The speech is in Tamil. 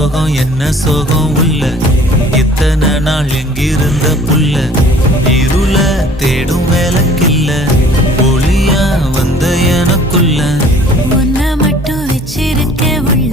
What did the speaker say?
சோகம் என்ன சோகம் உள்ள இத்தனை நாள் எங்கிருந்த புல்ல இருள தேடும் வேலைக்கில்ல ஒளியா வந்த எனக்குள்ள உன்னை மட்டும் வச்சிருக்க உள்ள